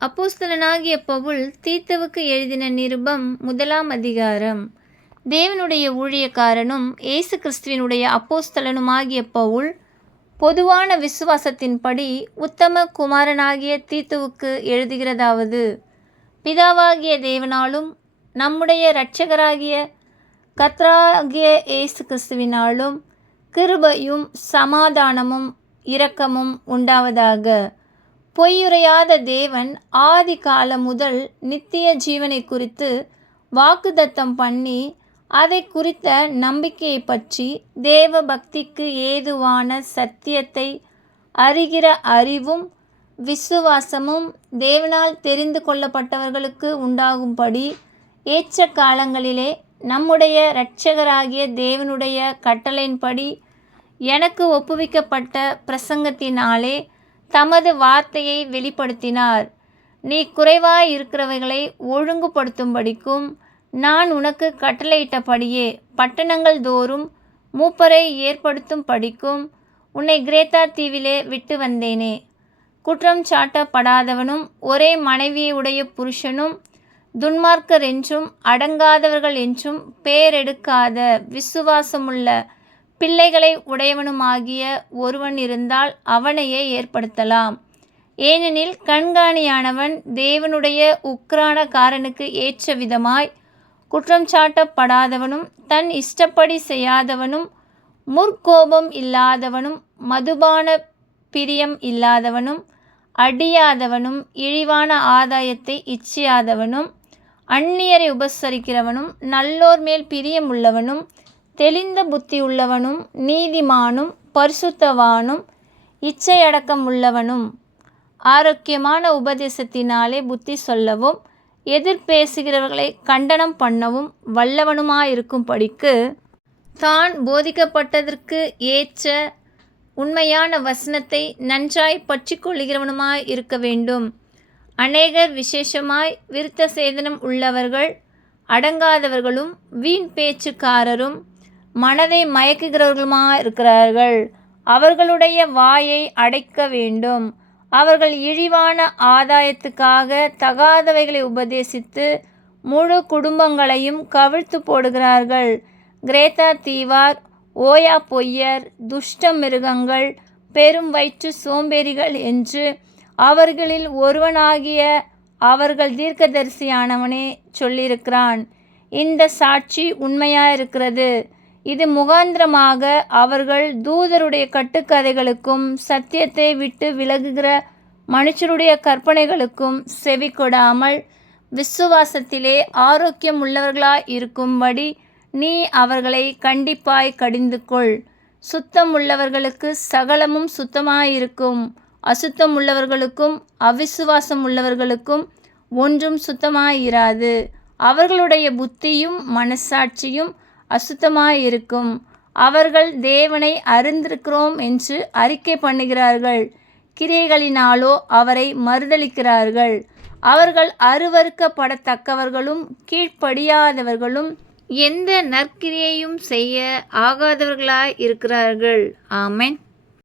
அப்போஸ்தலனாகிய பவுல் தீத்துவுக்கு எழுதின நிருபம் 1 அதிகாரம். தேவனுடைய ஊழியக்காரனும் இயேசு கிறிஸ்துவினுடைய அப்போஸ்தலனுமாகிய பவுல், பொதுவான விசுவாசத்தின்படி உத்தம குமாரனாகிய தீத்துவுக்கு எழுதுகிறதாவது: பிதாவாகிய தேவனாலும் நம்முடைய இரட்சகராகிய கர்த்தராகிய இயேசு கிறிஸ்துவினாலும் கிருபையும் சமாதானமும் இரக்கமும் உண்டாவதாக. பொய்யுரையாத தேவன் ஆதி காலம் முதல் நித்திய ஜீவனை குறித்து வாக்குத்தத்தம் பண்ணி, அதை குறித்த நம்பிக்கையை பற்றி தேவ பக்திக்கு ஏதுவான சத்தியத்தை அறிகிற அறிவும் விசுவாசமும் தேவனால் தெரிந்து கொள்ளப்பட்டவர்களுக்கு உண்டாகும்படி ஏற்ற காலங்களிலே நம்முடைய இரட்சகராகிய தேவனுடைய கட்டளையின்படி எனக்கு ஒப்புவிக்கப்பட்ட பிரசங்கத்தினாலே தமது வார்த்தையை வெளிப்படுத்தினார். நீ குறைவாயிருக்கிறவைகளை ஒழுங்குபடுத்தும்படிக்கும் நான் உனக்கு கட்டளையிட்டபடியே பட்டணங்கள் தோறும் மூப்பரை ஏற்படுத்தும் படிக்கும் உன்னை கிரேத்தா தீவிலே விட்டு வந்தேனே. குற்றம் சாட்டப்படாதவனும் ஒரே மனைவியை உடைய புருஷனும் துன்மார்க்கர் என்றும் அடங்காதவர்கள் என்றும் பேரெடுக்காத விசுவாசமுள்ள பிள்ளைகளை உடையவனுமாகிய ஒருவன் இருந்தால் அவனையே ஏற்படுத்தலாம். ஏனெனில் கண்காணியானவன் தேவனுடைய உக்கிரானக்காரனுக்கு ஏற்ற விதமாய் குற்றம் சாட்டப்படாதவனும் தன் இஷ்டப்படி செய்யாதவனும் முற்கோபம் இல்லாதவனும் மதுபான பிரியம் இல்லாதவனும் அடியாதவனும் இழிவான ஆதாயத்தை இச்சியாதவனும் அந்நியரை உபசரிக்கிறவனும் நல்லோர் மேல் பிரியமுள்ளவனும் தெளிந்த புத்தியுள்ளவனும் நீதிமானும் பரிசுத்தவானும் இச்சையடக்கம் உள்ளவனும் ஆரோக்கியமான உபதேசத்தினாலே புத்தி சொல்லவும் எதிர்பேசுகிறவர்களை கண்டனம் பண்ணவும் வல்லவனுமாயிருக்கும்படிக்கு தான் போதிக்கப்பட்டதற்கு ஏற்ற உண்மையான வசனத்தை நன்றாய் பற்றி கொள்ளுகிறவனுமாய் இருக்க வேண்டும். அநேகர் விசேஷமாய் விருத்த சேதனம் உள்ளவர்கள், அடங்காதவர்களும் வீண் பேச்சுக்காரரும் மனதை மயக்குகிறவர்களுமாயிருக்கிறார்கள். அவர்களுடைய வாயை அடைக்க வேண்டும். அவர்கள் இழிவான ஆதாயத்துக்காக தகாதவைகளை உபதேசித்து முழு குடும்பங்களையும் கவிழ்த்து போடுகிறார்கள். கிரேத்தா தீவார், ஓயா பொய்யர், துஷ்ட மிருகங்கள், பெரும் வயிற்று சோம்பேறிகள் என்று அவர்களில் ஒருவனாகிய அவர்கள் தீர்க்கதரிசியானவனே சொல்லியிருக்கிறான். இந்த சாட்சி உண்மையாயிருக்கிறது. இது முகாந்திரமாக அவர்கள் தூதருடைய கட்டுக்கதைகளுக்கும் சத்தியத்தை விட்டு விலகுகிற மனுஷருடைய கற்பனைகளுக்கும் செவி கொடாமல் விசுவாசத்திலே ஆரோக்கியம் உள்ளவர்களாய் இருக்கும்படி நீ அவர்களை கண்டிப்பாய் கடிந்து கொள். சுத்தம் உள்ளவர்களுக்கு சகலமும் சுத்தமாயிருக்கும், அசுத்தம் உள்ளவர்களுக்கும் அவிசுவாசம் உள்ளவர்களுக்கும் ஒன்றும் சுத்தமாயிராது. அவர்களுடைய புத்தியும் மனசாட்சியும் அசுத்தமாயிருக்கும். அவர்கள் தேவனை அறிந்திருக்கிறோம் என்று அறிக்கை பண்ணுகிறார்கள், கிரியைகளினாலோ அவரை மறுதலிக்கிறார்கள். அவர்கள் அருவருக்கப்படத்தக்கவர்களும் கீழ்ப்படியாதவர்களும் எந்த நற்கிரியையும் செய்ய ஆகாதவர்களாய் இருக்கிறார்கள். ஆமென்.